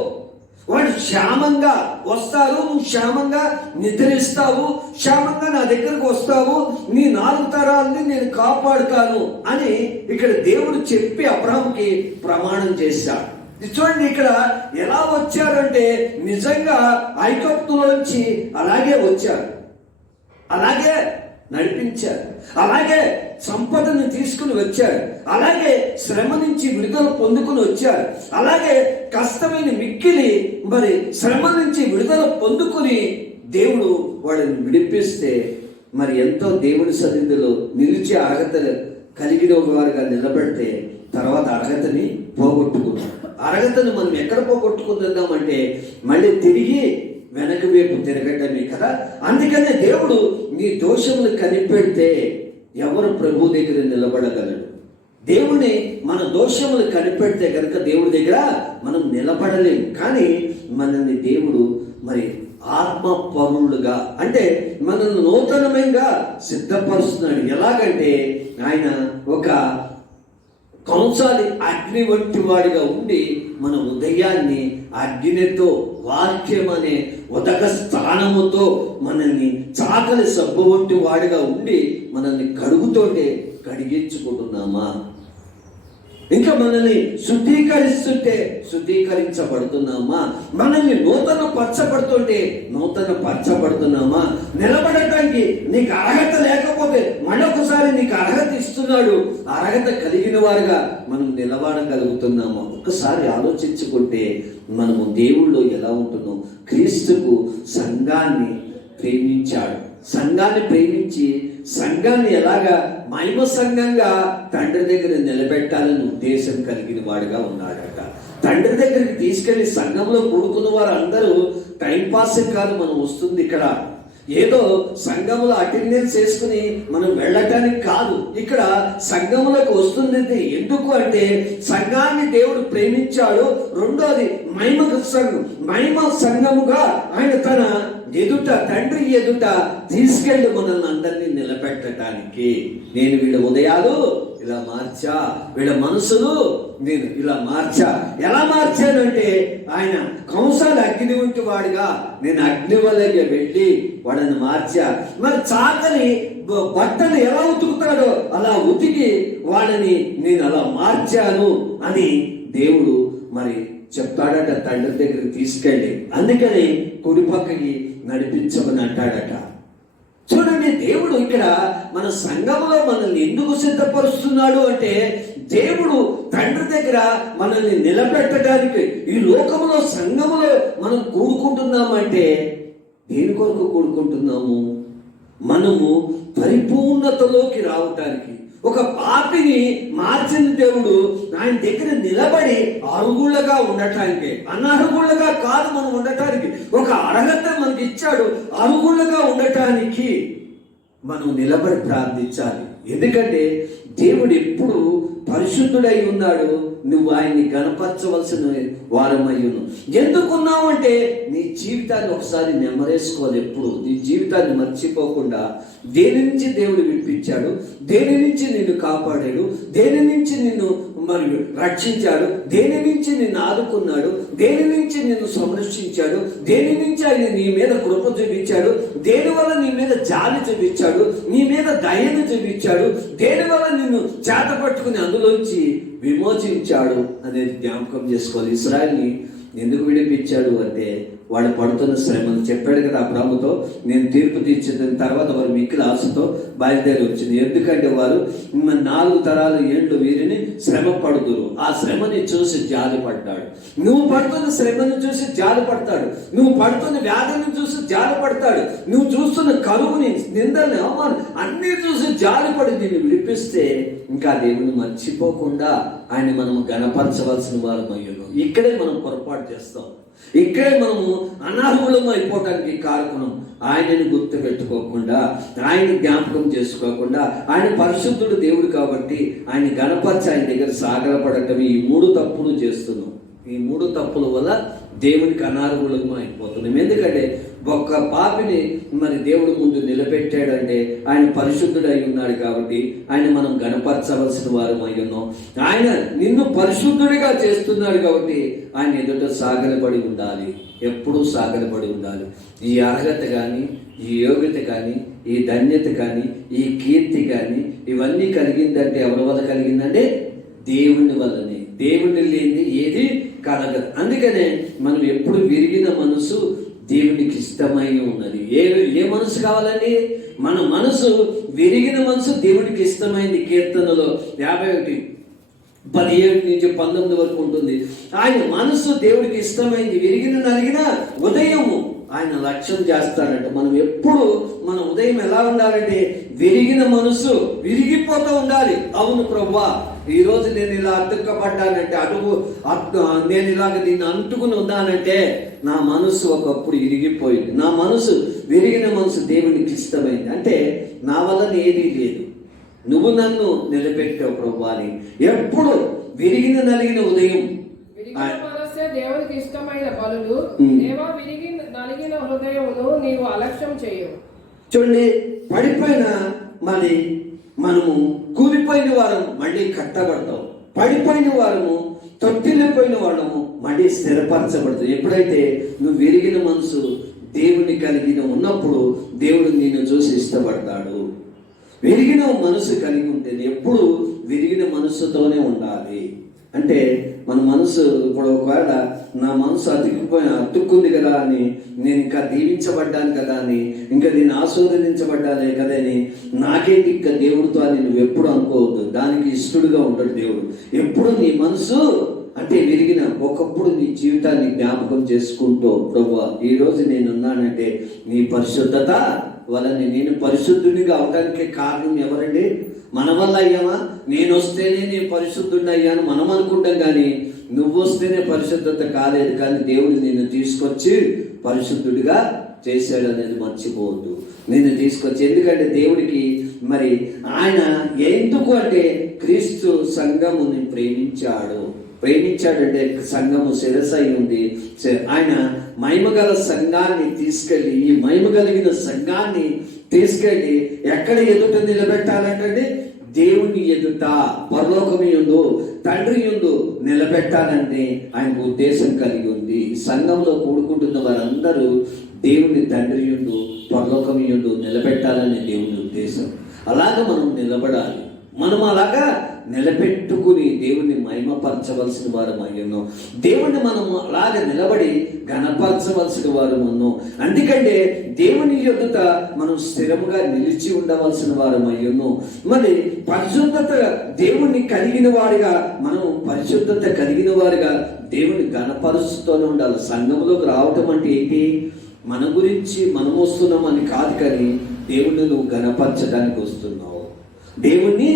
వాడు క్షేమంగా వస్తారు, నువ్వు క్షేమంగా నిద్రిస్తావు, క్షేమంగా నా దగ్గరకు వస్తావు, నీ 4 తరాలని నేను కాపాడుతాను అని ఇక్కడ దేవుడు చెప్పి అబ్రాహాముకి ప్రమాణం చేశాడు. చూడండి, ఇక్కడ ఎలా వచ్చారంటే నిజంగా ఐగుప్తులోంచి అలాగే వచ్చారు, అలాగే నడిపించారు, అలాగే సంపదను తీసుకుని వచ్చారు, అలాగే శ్రమ నుంచి విడుదల పొందుకుని వచ్చారు, అలాగే కష్టమైన మిక్కిలి మరి శ్రమ నుంచి విడుదల పొందుకుని దేవుడు వాళ్ళని విడిపిస్తే మరి ఎంతో దేవుడి సన్నిధిలో నిలిచే అర్హత కలిగిన వారుగా నిలబడితే తర్వాత అర్హతని పోగొట్టుకున్నాం. అర్హతను మనం ఎక్కడ పోగొట్టుకుందామంటే మళ్ళీ తిరిగి వెనక వైపు తిరగటమే కదా. అందుకనే దేవుడు నీ దోషములు కనిపెడితే ఎవరు ప్రభు దగ్గర నిలబడగలడు? దేవుని మన దోషములు కనిపెడితే కనుక దేవుడి దగ్గర మనం నిలబడలేము. కానీ మనల్ని దేవుడు మరి ఆత్మ పరులుగా అంటే మనల్ని నూతనమైనగా సిద్ధపరుస్తున్నాడు. ఎలాగంటే ఆయన ఒక కంసాలి అగ్ని వంటి వాడిగా ఉండి మన ఉదయాన్ని అగ్నితో వాక్యం అనే ఉదక స్థానముతో మనల్ని చాకలి సబ్బు వంటి వాడిగా ఉండి మనల్ని కడుగుతోటే కడిగించుకుంటున్నామా? ఇంకా మనల్ని శుద్ధీకరించబడుతున్నామా? మనల్ని నూతన పరచబడుతున్నామా? నిలబడటానికి నీకు అర్హత లేకపోతే మరొకసారి నీకు అర్హత ఇస్తున్నాడు. అర్హత కలిగిన వారుగా మనం నిలబడగలుగుతున్నామా? ఒక్కసారి ఆలోచించుకుంటే మనము దేవుళ్ళు ఎలా ఉంటున్నాం. క్రీస్తుకు సంఘాన్ని ప్రేమించాడు. సంఘాన్ని ప్రేమించి సంఘాన్ని ఎలాగా మహిమ సంఘంగా తండ్రి దగ్గర నిలబెట్టాలని ఉద్దేశం కలిగిన వాడుగా ఉన్నాడట. తండ్రి దగ్గరికి తీసుకెళ్లి సంఘంలో కూడుకున్న వారు అందరూ టైంపాస్ కాదు మనం వస్తుంది ఇక్కడ. ఏదో సంఘంలో అటెండెన్స్ చేసుకుని మనం వెళ్ళటానికి కాదు. ఇక్కడ సంఘములకు వస్తుంది ఎందుకు అంటే సంఘాన్ని దేవుడు ప్రేమించాడు. రెండోది మహిమ సంఘముగా ఆయన తన ఎదుట, తండ్రి ఎదుట తీసుకెళ్లి మనల్ని అందరినీ నిలబెట్టడానికి. నేను వీళ్ళ ఉదయాలు ఇలా మార్చా, వీళ్ళ మనసులు నేను ఇలా మార్చా. ఎలా మార్చానంటే ఆయన కంసాలు అగ్ని వంటి వాడుగా నేను అగ్ని వల్లకి వెళ్ళి వాడిని మార్చా. మరి చాకలి బట్టలు ఎలా ఉతుకుతాడో అలా ఉతికి వాడిని నేను అలా మార్చాను అని దేవుడు మరి చెప్తాడట తండ్రి దగ్గరికి తీసుకెళ్ళి. అందుకని కుడి పక్కకి నడిపించమని అంటాడట. చూడండి, దేవుడు ఇక్కడ మన సంఘంలో మనల్ని ఎందుకు సిద్ధపరుస్తున్నాడు అంటే దేవుడు తండ్రి దగ్గర మనల్ని నిలబెట్టడానికి. ఈ లోకంలో సంఘములో మనం కూడుకుంటున్నామంటే దేని కొరకు కూడుకుంటున్నాము? మనము పరిపూర్ణతలోకి రావటానికి. ఒక పాపిని మార్చిన దేవుడు ఆయన దగ్గర నిలబడి అర్హులుగా ఉండటానికి, అనర్హులుగా కాదు మనం ఉండటానికి. ఒక అర్హత మనకి ఇచ్చాడు. అర్హులుగా ఉండటానికి మనం నిలబడి ప్రార్థించాలి. ఎందుకంటే దేవుడు ఎప్పుడు పరిశుద్ధుడై ఉన్నాడు. నువ్వు ఆయన్ని గణపరచవలసిన వారమయ్యును. ఎందుకున్నావు అంటే నీ జీవితాన్ని ఒకసారి నెమరేసుకోవాలి. ఎప్పుడు నీ జీవితాన్ని మర్చిపోకుండా దేని నుంచి దేవుడు విడిపించాడు, దేని నుంచి నిన్ను కాపాడాడు, దేని నుంచి నిన్ను మరియు రక్షించాడు, దేని నుంచి నిన్ను ఆదుకున్నాడు, దేని నుంచి నిన్ను సంరక్షించాడు, దేని నుంచి ఆయన నీ మీద కృప చూపించాడు, దేని వల్ల నీ మీద జాలి చూపించాడు, నీ మీద దయను చూపించాడు, దేని వల్ల నిన్ను చేత పట్టుకుని అందులోంచి విమోచించాడు అనేది జ్ఞాపకం చేసుకోవాలి. ఇశ్రాయేలుని ఎందుకు విడిపించాడు అంటే వాడు పడుతున్న శ్రమను చెప్పాడు కదా అబ్రాహాముతో, నేను తీర్పు తీర్చిన తర్వాత వారు మిక్కిలి ఆశతో బయలుదేరి వచ్చింది. ఎందుకంటే వారు 4 తరాలు ఏళ్ళు వీరిని శ్రమ పడుతురు. ఆ శ్రమని చూసి జాలి పడ్డాడు. నువ్వు పడుతున్న శ్రమను చూసి జాలి పడతాడు. నువ్వు పడుతున్న వ్యాధిని చూసి జాలి పడతాడు. నువ్వు చూస్తున్న కరువుని, నిందల్ని, అవమానం అన్నీ చూసి జాలి పడి దీన్ని విడిపిస్తే ఇంకా దేవుని మర్చిపోకుండా ఆయన మనం గణపరచవలసిన వారం అయ్యాను. ఇక్కడే మనం పొరపాటు చేస్తాం. ఇక్కడే మనము అనర్హులం అయిపోవటానికి కారణం ఆయనను గుర్తు పెట్టుకోకుండా, ఆయన జ్ఞాపకం చేసుకోకుండా. ఆయన పరిశుద్ధుడు దేవుడు కాబట్టి ఆయన గణపరిచి ఆయన దగ్గర సాగరపడటం. ఈ 3 తప్పులు చేస్తున్నాం. ఈ 3 తప్పుల వల్ల దేవునికి అనార్హులం అయిపోతున్నాం. ఎందుకంటే ఒక్క పాపిని మరి దేవుడి ముందు నిలబెట్టాడంటే ఆయన పరిశుద్ధుడై ఉన్నాడు కాబట్టి ఆయన మనం గణపరచవలసిన వారం అయి ఉన్నాం. ఆయన నిన్ను పరిశుద్ధుడిగా చేస్తున్నాడు కాబట్టి ఆయన ఎదుట సాగరపడి ఉండాలి. ఎప్పుడూ సాగరపడి ఉండాలి. ఈ అర్హత కానీ, ఈ యోగ్యత కానీ, ఈ ధన్యత కానీ, ఈ కీర్తి కానీ ఇవన్నీ కలిగిందంటే ఎవరి వల్ల కలిగిందంటే దేవుని వల్లనే. దేవుని లేని ఏది కలగదు. అందుకనే మనం ఎప్పుడు విరిగిన మనసు దేవునికి ఇష్టమై ఉన్నది. ఏ మనసు కావాలండి? మన మనసు విరిగిన మనసు దేవునికి ఇష్టమైంది. కీర్తనలో 51:17-19 వరకు ఉంటుంది. ఆయన మనసు దేవుడికి ఇష్టమైంది. విరిగిన నలిగిన ఉదయము ఆయన లక్ష్యం చేస్తాడంట. మనం ఎప్పుడు మన ఉదయం ఎలా ఉండాలంటే విరిగిన మనసు విరిగిపోతూ ఉండాలి. అవును ప్రభువా, ఈరోజు నేను ఇలా అతుక్కబడ్డానంటే నేను ఇలాగ దీన్ని అంటుకుని ఉన్నానంటే నా మనసు ఒకప్పుడు ఇరిగిపోయింది. నా మనసు విరిగిన మనసు దేవునికి ఇష్టమైంది. అంటే నా వలన ఏదీ లేదు, నువ్వు నన్ను నిలబెట్టావు ప్రభువా అని ఎప్పుడు విరిగిన నలిగిన ఉదయం. దేవునికి ఇష్టమైన బలులు దేవా, విరిగి నలిగిన హృదయమును నీవు అలక్ష్యం చేయవు. చూడండి, పడిపోయిన మనము కూలిపోయిన వారం మళ్ళీ కట్టబడతాం. పడిపోయిన వారము, తొట్టిల్లిపోయిన వాళ్ళము మళ్ళీ స్థిరపరచబడతాం. ఎప్పుడైతే నువ్వు విరిగిన మనసు దేవుని కలిగిన ఉన్నప్పుడు దేవుడు నిన్ను చూసి ఇష్టపడతాడు. విరిగిన మనసు కలిగి ఉంటే ఎప్పుడు విరిగిన మనసుతోనే ఉండాలి. అంటే మన మనసు ఇప్పుడు ఒకవేళ నా మనసు అతుక్కుంది కదా అని, నేను ఇంకా దీవించబడ్డాను కదా అని, ఇంకా నేను ఆశీర్వదించబడ్డానే కదా అని, నాకేంటి ఇంకా దేవుడితో అని నువ్వు ఎప్పుడు అనుకోవద్దు. దానికి ఇష్టడుగా ఉంటాడు దేవుడు. ఎప్పుడు నీ మనసు అంటే విరిగిన ఒకప్పుడు నీ జీవితాన్ని జ్ఞాపకం చేసుకుంటూ, ప్రభువా ఈరోజు నేనున్నానంటే నీ పరిశుద్ధత వలన, నేను పరిశుద్ధునిగా అవడానికి కారణం ఎవరండి? మన వల్ల అయ్యామా? నేను వస్తేనే నేను పరిశుద్ధుడిని అయ్యాను మనం అనుకుంటాం, కానీ నువ్వు వస్తేనే పరిశుద్ధత కాలేదు, కానీ దేవుడు నిన్ను తీసుకొచ్చి పరిశుద్ధుడిగా చేశాడు అనేది మర్చిపోవద్దు. నేను తీసుకొచ్చి, ఎందుకంటే దేవుడికి మరి ఆయన ఎందుకు అంటే క్రీస్తు సంఘముని ప్రేమించాడంటే సంఘము శిరస్సు అయి ఉంది. ఆయన మహిమగల సంఘాన్ని తీసుకెళ్ళి, ఈ మహిమ కలిగిన సంఘాన్ని తీసుకెళ్ళి ఎక్కడ ఎదుట నిలబెట్టాలంటే దేవుని ఎదుట, పరలోకము యందు తండ్రి యందు నిలబెట్టాలంటే ఆయనకు ఉద్దేశం కలిగి ఉంది. సంఘంలో కూడుకుంటున్న వారందరూ దేవుని తండ్రి యందు పరలోకము యందు నిలబెట్టాలని దేవుని ఉద్దేశం. అలాగా మనం నిలబడాలి. మనం అలాగా నిలబెట్టుకుని దేవుణ్ణి మహిమపరచవలసిన వారం అయ్యాను. దేవుణ్ణి మనం అలాగే నిలబడి ఘనపరచవలసిన వారం ఉన్నాం. అందుకంటే దేవుని యొద్ద మనం స్థిరముగా నిలిచి ఉండవలసిన వారం అయ్యాను. మరి పరిశుద్ధత దేవుణ్ణి కలిగిన వారిగా, మనం పరిశుద్ధత కలిగిన వారిగా దేవుని ఘనపరుస్తూనే ఉండాలి. సంఘంలోకి రావటం అంటే ఏంటి? మన గురించి మనం వస్తున్నాం అని కాదు, కానీ దేవుణ్ణి నువ్వు ఘనపరచడానికి వస్తున్నావు. దేవుణ్ణి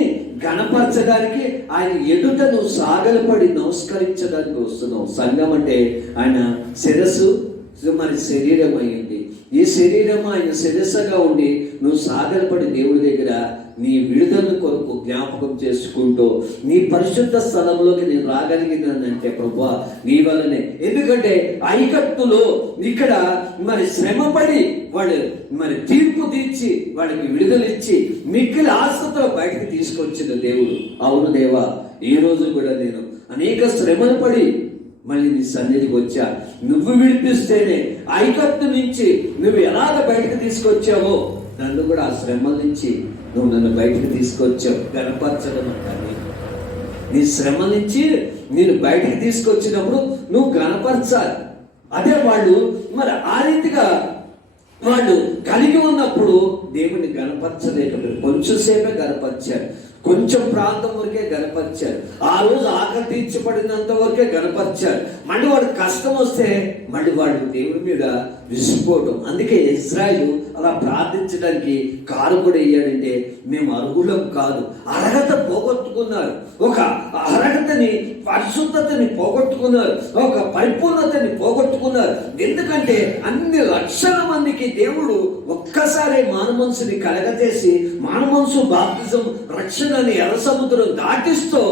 ఘనపరచడానికి ఆయన ఎదుట నువ్వు సాగలపడి నమస్కరించడానికి వస్తున్నావు. సంఘం అంటే ఆయన శిరస్సు, మరి శరీరం అయ్యింది. ఈ శరీరం ఆయన శిరస్సుగా ఉండి నువ్వు సాగలపడి దేవుడి దగ్గర నీ విడుదల కొరకు జ్ఞాపకం చేసుకుంటూ నీ పరిశుద్ధ స్థలంలోకి నేను రాగలిగినానంటే ప్రభువా నీ వల్లనే. ఎందుకంటే ఐకత్తులో ఇక్కడ మరి శ్రమపడి వాళ్ళు మరి తీర్పు తీర్చి వాళ్ళకి విడుదల ఇచ్చి మిక్కిలి ఆశతో బయటకు తీసుకొచ్చిన దేవుడు. అవును దేవా, ఈ రోజు కూడా నేను అనేక శ్రమలు పడి మళ్ళీ నీ సన్నిధికి వచ్చా. నువ్వు విడిపిస్తేనే ఐకత్తు నుంచి నువ్వు ఎలాగ బయటకు తీసుకొచ్చావో నన్ను కూడా ఆ శ్రమల నుంచి నువ్వు నన్ను బయటకు తీసుకొచ్చావు. గణపరచడం అంటాను. నీ శ్రమ నుంచి నేను బయటకు తీసుకొచ్చినప్పుడు నువ్వు గణపరచాలి. అదే వాళ్ళు మరి ఆ రీతిగా వాళ్ళు కలిగి ఉన్నప్పుడు దేవుని గణపరచలేకపోయారు. కొంచెం సేపే గణపరిచారు, కొంచెం ప్రాంతం వరకే గణపరిచారు. ఆ రోజు ఆకలి తీర్చబడినంత వరకే గణపరిచారు. మళ్ళీ వాడు కష్టం వస్తే మళ్ళీ వాడు దేవుడి మీద విసిపోవడం. అందుకే ఇజ్రాయిల్ అలా ప్రార్థించడానికి కారకుడు అయ్యాడంటే మేము అర్హులం కాదు, అర్హత పోగొట్టుకున్నారు. ఒక అర్హతని, పరిశుద్ధతని పోగొట్టుకున్నారు, ఒక పరిపూర్ణతని పోగొట్టుకున్నారు. ఎందుకంటే అన్ని లక్షల మందికి దేవుడు ఒక్కసారి మానమనసుని కలగజేసి మానమనసు బాప్తిజం రక్షణని ఎర్ర సముద్రం దాటిస్తూ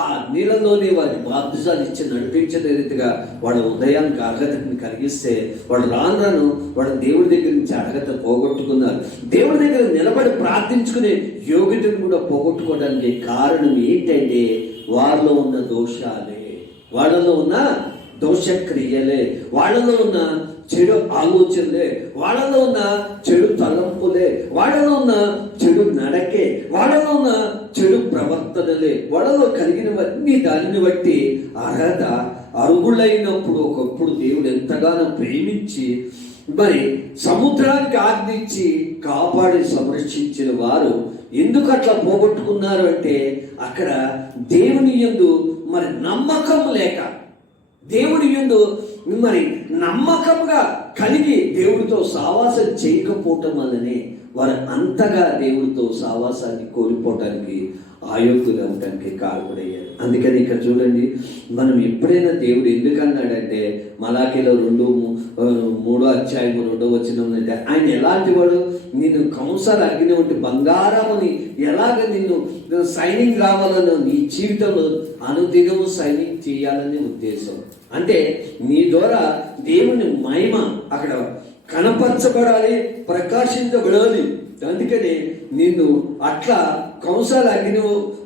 ఆ నీళ్ళలోనే వారి బాప్తిజాలు ఇచ్చి నడిపించిన రీతిగా వాళ్ళ ఉదయానికి అర్హతని కలిగిస్తే వాళ్ళు రాను వాళ్ళ దేవుడి దగ్గర నుంచి అర్హత పోగొట్టుకున్నారు. దేవుడి దగ్గర నిలబడి ప్రార్థించుకునే యోగ్యతను కూడా పోగొట్టుకోవడానికి కారణం ఏంటంటే వాళ్ళలో ఉన్న దోషాలే, వాళ్ళలో ఉన్న దోషక్రియలే, వాళ్ళలో ఉన్న చెడు ఆలోచనలే, వాళ్ళలో ఉన్న చెడు తలంపులే, వాళ్ళలో ఉన్న చెడు నడకే, వాళ్ళలో ఉన్న చెడు ప్రవర్తనలే, వాళ్ళలో కలిగినవన్నీ దానిని బట్టి అర్హత అర్హులైనప్పుడు ఒకప్పుడు దేవుడు ఎంతగానో ప్రేమించి మరి సముద్రానికి ఆజ్ఞించి కాపాడి సంరక్షించిన వారు ఎందుకు అట్లా పోగొట్టుకున్నారు అంటే అక్కడ దేవుని యందు మరి నమ్మకం లేక, దేవుని యందు మరి నమ్మకంగా కలిగి దేవుడితో సావాసం చేయకపోవటం వల్లనే వారు అంతగా దేవుడితో సావాసాన్ని కోల్పోవటానికి ఆయోగ్యులు అవటానికి కారణమయ్యారు. అందుకని ఇక్కడ చూడండి, మనం ఎప్పుడైనా దేవుడు ఎందుకన్నాడంటే మలాకీలో 3వ అధ్యాయము 2వ వచనం అంటే ఆయన ఎలాంటి వాడు, నిన్ను కంసాల అగ్ని వంటి బంగారముని ఎలాగ నిన్ను సైనింగ్ రావాలని నీ జీవితంలో అనుదినము సైనింగ్ చేయాలని ఉద్దేశం. అంటే నీ ద్వారా దేవుని మహిమ అక్కడ కనపరచబడాలి, ప్రకాశించబడాలి. అందుకని నిన్ను అట్లా కంసాల అగ్ని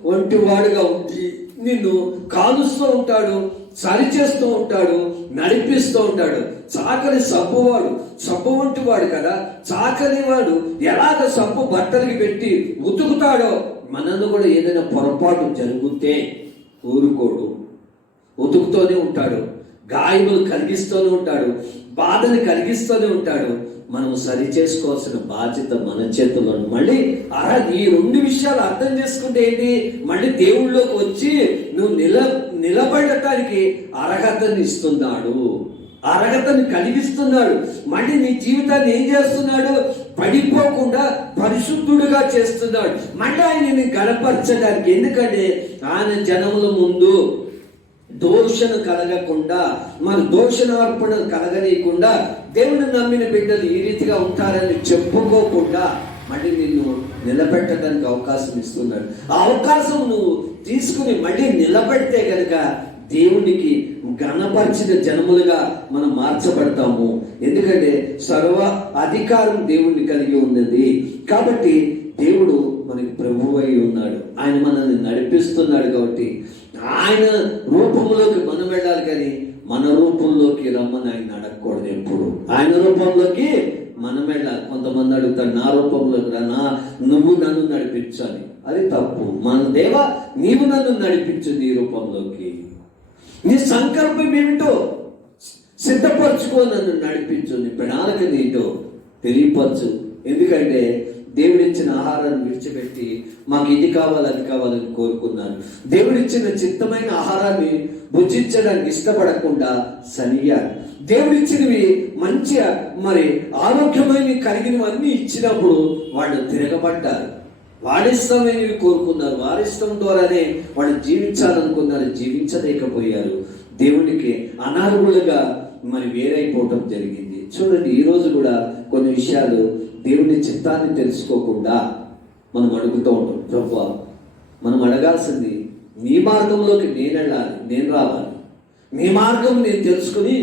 వంటి వాడుగా ఉండి నిన్ను కాలుస్తూ ఉంటాడు, సరిచేస్తూ ఉంటాడు, నడిపిస్తూ ఉంటాడు. చాకలి సబ్బువాడు, సబ్బు వంటి వాడు కదా. చాకలి వాడు ఎలాగ సబ్బు బట్టలకి పెట్టి ఉతుకుతాడో మనను కూడా ఏదైనా పొరపాటు జరిగితే ఊరుకోడు, ఉతుకుతూనే ఉంటాడు. గాయములు కలిగిస్తూనే ఉంటాడు, బాధని కలిగిస్తూనే ఉంటాడు. మనం సరి చేసుకోవాల్సిన బాధ్యత మన చేతుల్లో. మళ్ళీ ఈ రెండు విషయాలు అర్థం చేసుకుంటే ఏంటి, మళ్ళీ దేవుళ్ళలోకి వచ్చి నువ్వు నిలబడటానికి అర్హతని ఇస్తున్నాడు, అర్హతని కలిగిస్తున్నాడు. మళ్ళీ నీ జీవితాన్ని ఏం చేస్తున్నాడు, పడిపోకుండా పరిశుద్ధుడుగా చేస్తున్నాడు. మళ్ళీ ఆయనని గణపరచడానికి. ఎందుకంటే ఆయన జనముల ముందు దోషణ కలగకుండా, మన దోషణ అర్పణ కలగనీయకుండా దేవుని నమ్మిన బిడ్డలు ఈ రీతిగా ఉంటారని చెప్పుకోకుండా మళ్ళీ నిన్ను నిలబెట్టడానికి అవకాశం ఇస్తున్నాడు. ఆ అవకాశం నువ్వు తీసుకుని మళ్ళీ నిలబెడితే కనుక దేవునికి ఘనపరిచిన జనములుగా మనం మార్చబడతాము. ఎందుకంటే సర్వ అధికారం దేవుణ్ణి కలిగి ఉన్నది. కాబట్టి దేవుడు మనకి ప్రభువు అయి ఉన్నాడు, ఆయన మనల్ని నడిపిస్తున్నాడు. కాబట్టి ఆయన రూపంలోకి మనం వెళ్ళాలి, కానీ మన రూపంలోకి రమ్మని ఆయన అడగకూడదు. ఎప్పుడు ఆయన రూపంలోకి మనం వెళ్ళాలి. కొంతమంది అడుగుతారు, నా రూపంలోకి రా, నువ్వు నన్ను నడిపించాలి. అది తప్పు. మన దేవా, నీవు నన్ను నడిపించు నీ రూపంలోకి. నీ సంకల్పం ఏమిటో సిద్ధపరచుకో, నన్ను నడిపించు. నీ ప్రణాళిక ఏంటో తెలియపరచు. ఎందుకంటే దేవుడిచ్చిన ఆహారాన్ని విడిచిపెట్టి మాకు ఇది కావాలి అది కావాలని కోరుకున్నాను. దేవుడిచ్చిన చిత్తమైన ఆహారాన్ని భుజించడానికి ఇష్టపడకుండా సనియారు. దేవుడిచ్చినవి మంచిగా ఆరోగ్యమైనవి కలిగినవి అన్ని ఇచ్చినప్పుడు వాళ్ళు తిరగబడ్డారు. వాడిష్టమైనవి కోరుకున్నారు, వారిష్టం ద్వారానే వాళ్ళు జీవించాలనుకున్నారు, జీవించలేకపోయారు. దేవునికి అనర్హులుగా వేరైపోవటం జరిగింది. చూడండి, ఈరోజు కూడా కొన్ని విషయాలు దేవుని చిత్తాన్ని తెలుసుకోకుండా మనం అడుగుతూ ఉంటాం. ప్రభువా, మనం అడగాల్సింది, నీ మార్గంలోకి నేను వెళ్ళాలి, నేను రావాలి, నీ మార్గం నేను తెలుసుకుని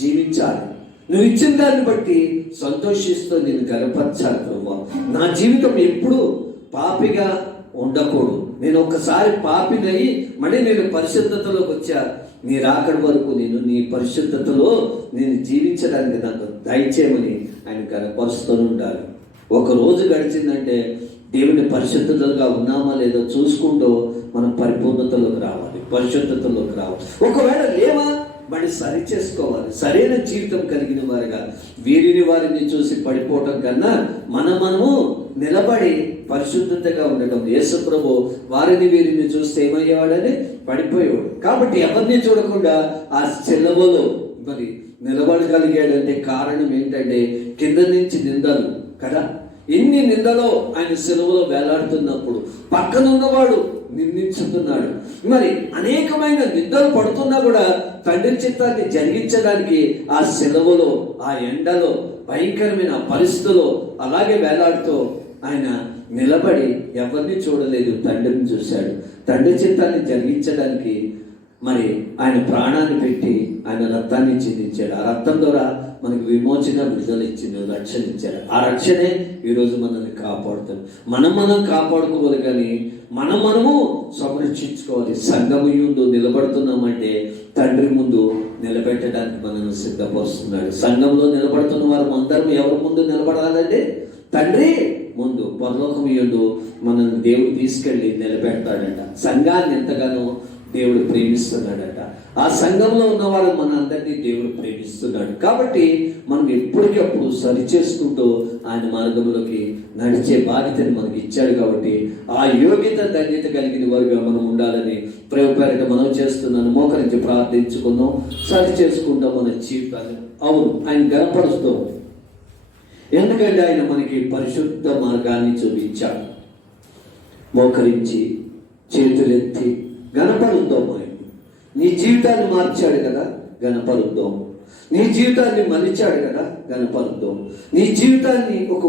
జీవించాలి, నువ్వు ఇచ్చిన దాన్ని బట్టి సంతోషిస్తూ నేను గర్వపరచాలి. ప్రభువా, నా జీవితం ఎప్పుడు పాపిగా ఉండకూడదు. నేను ఒక్కసారి పాపినయి మళ్ళీ నేను పరిశుద్ధతలోకి వచ్చా, నీ రాకడి వరకు నేను నీ పరిశుద్ధతలో నేను జీవించడానికి నాకు దయచేయమని ఆయన కనపరుస్తూ ఉండాలి. ఒక రోజు గడిచిందంటే దేవుని పరిశుద్ధతలుగా ఉన్నామా లేదో చూసుకుంటూ మనం పరిపూర్ణతలోకి రావాలి, పరిశుద్ధతలోకి రావాలి. ఒకవేళ లేవా మళ్ళీ సరి చేసుకోవాలి. సరైన జీవితం కలిగిన వారిగా వారిని చూసి పడిపోవటం కన్నా మనము నిలబడి పరిశుద్ధతగా ఉండటం. యేసు ప్రభు వీరిని చూస్తే ఏమయ్యేవాడని పడిపోయేవాడు. కాబట్టి ఎవరిని చూడకుండా ఆ సిలువలో నిలబడగలిగాడంటే కారణం ఏంటంటే కింద నుంచి నిందలు కదా. ఎన్ని నిందలో ఆయన సిలువలో వేలాడుతున్నప్పుడు పక్కనున్నవాడు నిందించుతున్నాడు. అనేకమైన నిందలు పడుతున్నా కూడా తండ్రి చిత్తాన్ని జరిగించడానికి ఆ సిలువలో, ఆ ఎండలో, భయంకరమైన పరిస్థితుల్లో అలాగే వేలాడుతూ ఆయన నిలబడి ఎవరిని చూడలేదు, తండ్రిని చూశాడు. తండ్రి చిత్తాన్ని జరిగించడానికి ఆయన ప్రాణాన్ని పెట్టి ఆయన రక్తాన్ని చిందించాడు. ఆ రక్తం ద్వారా మనకు విమోచన, విడుదల ఇచ్చింది, రక్షణ ఇచ్చాడు. ఆ రక్షణే ఈరోజు మనల్ని కాపాడుతుంది. మనం కాపాడుకోవాలి, కానీ మనము సంరక్షించుకోవాలి. సంఘము ముందు నిలబడుతున్నామంటే తండ్రి ముందు నిలబెట్టడానికి మనల్ని సిద్ధపరుస్తున్నాడు. సంఘంలో నిలబడుతున్న వారు అందరం ఎవరి ముందు నిలబడాలంటే తండ్రి ముందు, పరలోకం యందు మనల్ని దేవుడు తీసుకెళ్ళి నిలబెడతాడట. సంఘాన్ని ఎంతగానో దేవుడు ప్రేమిస్తున్నాడట. ఆ సంఘంలో ఉన్న వాళ్ళు మన అందరినీ దేవుడు ప్రేమిస్తున్నాడు. కాబట్టి మనం ఎప్పటికప్పుడు సరి చేసుకుంటూ ఆయన మార్గంలోకి నడిచే బాధ్యతని మనకి ఇచ్చాడు. కాబట్టి ఆ యోగ్యత, ధన్యత కలిగిన వారుగా మనం ఉండాలని ప్రేమపేరట మనం చేస్తున్నాను. మోకరించి ప్రార్థించుకుందాం, సరి చేసుకుంటాం మన జీవితాన్ని. అవును, ఆయన గనపరుస్తాం. ఎందుకంటే ఆయన మనకి పరిశుద్ధ మార్గాన్ని చూపించాడు. మోకరించి చేతులెత్తి గనపరుద్దాం. ఆయన నీ జీవితాన్ని మార్చాడు కదా, గనపరుద్దాం. నీ జీవితాన్ని మలిచాడు కదా, గనపరుద్దాం. నీ జీవితాన్ని ఒక